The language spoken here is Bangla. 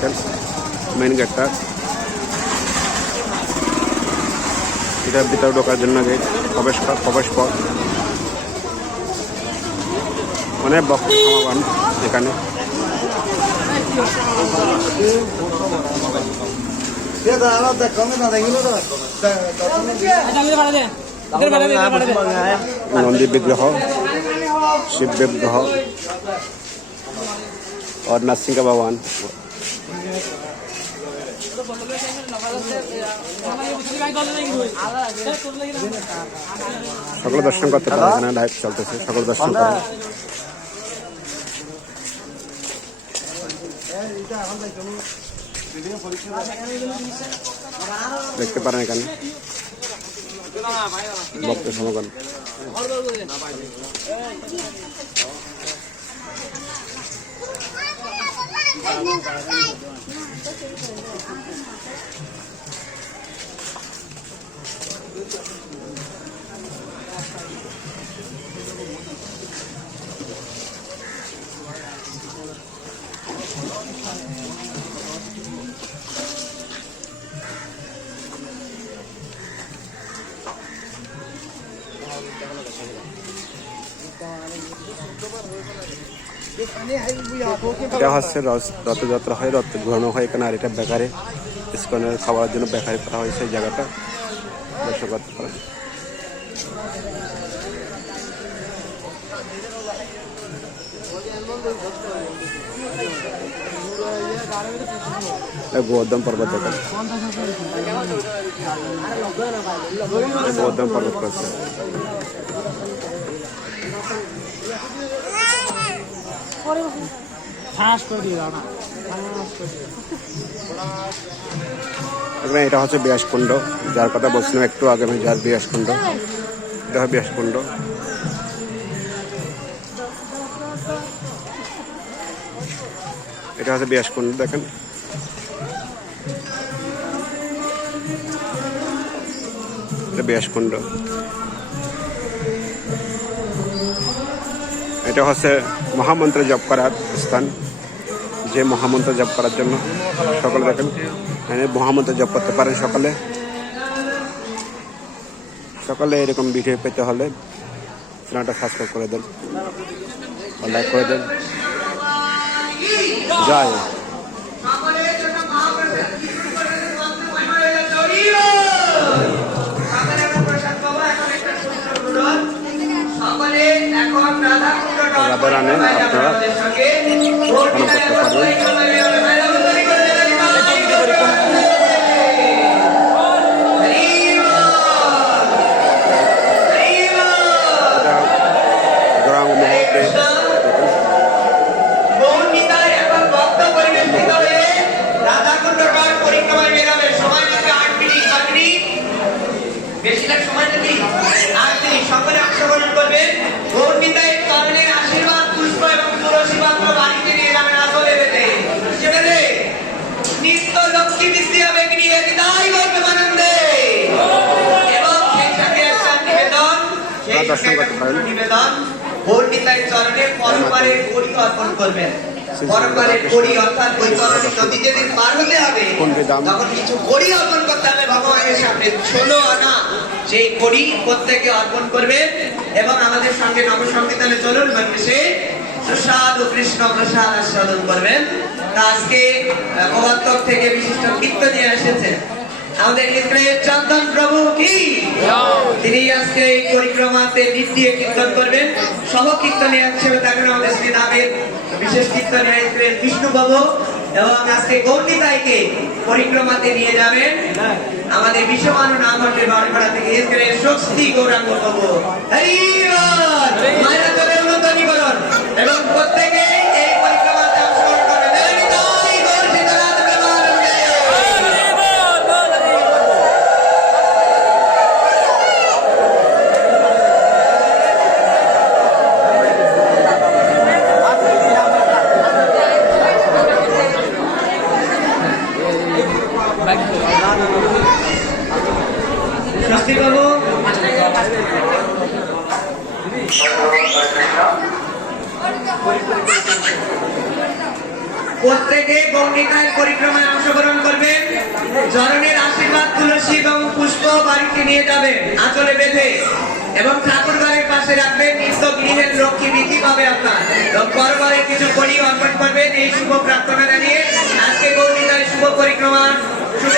দেখেন মেইন গেটটা, এটার ভিতরে ঢোকার জন্য গেট, প্রবেশ পথ। অনেক ভক্ত সমাগম এখানে। नंदी विग्रह, शिव विग्रह और नरसिंह का भगवान। सकल दर्शन करते पारें, लाइव चलते सकल दर्शन करें। দেখতে পারেন এখানে ভক্ত সমাগম। এটা হচ্ছে রথযাত্রা হয়, রথ ঘোরানো হয় এখানে। আর এটা বেকারে ইসকনের খাওয়ার জন্য বেকারি করা হয়েছে এই জায়গাটা, দর্শক করতে পারেন। গোবর্ধন পর্বত দেখেন, গোবর্ধন পর্বত করছে। এটা হচ্ছে ব্যাসকুণ্ড, যার কথা বলছিলাম একটু আগে আমি, যার ব্যাসকুণ্ড। এটা হয় ব্যাসকুণ্ড। এটা হচ্ছে ব্যাসকুণ্ড দেখেন। এটা ব্যাসকুণ্ড। এটা হচ্ছে মহামন্ত্র জপ করার স্থান, যে মহামন্ত্র জপ করার জন্য সকলে দেখেন মহামন্ত্র জপ করতে পারেন। সকালে এরকম ভিডিও পেতে হলে চ্যানেলটা সাবস্ক্রাইব করে দেন, লাইক করে দেন। জয় রাধা রানী, আপনারা পালন করতে পারবেন। দর্শন করতে পারেন। সেই কড়ি প্রত্যেকে অর্পণ করবেন এবং আমাদের সঙ্গে নবসংকীর্তনে চলুন, সে সুস্বাদু কৃষ্ণ প্রসাদ আস্বাদন করবেন। আজকে গোবাত্তক থেকে বিশিষ্ট কীর্তন নিয়ে এসেছেন আমাদের চন্দন প্রভু কি, তিনি আজকে এই পরিক্রমাতে গীত দিয়ে কীর্তন করবেন। সহ কীর্তনী হিসেবে থাকবেন আমাদের শ্রী নামের বিশেষ কীর্তনী বিষ্ণু বাবু, এবং আজকে গৌরীতাইকে পরিক্রমাতে নিয়ে যাবেন আমাদের বিশ্বমানু নামহট্টের বাড়িপাড়া থেকে স্বস্তি গৌরাঙ্গ বাবু। মায়েরা চলে উন্নতনী করুন এবং প্রত্যেকে এই পরিক্রমাতে অংশগ্রহণ করবেন। স্বস্তি বাবু প্রত্যেকে গৌরীকায়ের পরিক্রমায় অংশগ্রহণ করবেন। চরণের আশীর্বাদ তুলসী এবং পুষ্প বাড়িতে নিয়ে যাবেন আঁচলে বেঁধে, এবং ঠাকুর বাড়ির পাশে রাখবেন। নিত্য গৃহের লক্ষ্মী বৃদ্ধি পাবে আপনার। এবং পরপরে কিছু করি অর্পণ করবেন। এই শুভ প্রার্থনা জানিয়ে আজকে গৌরীকায় শুভ পরিক্রমা শুভ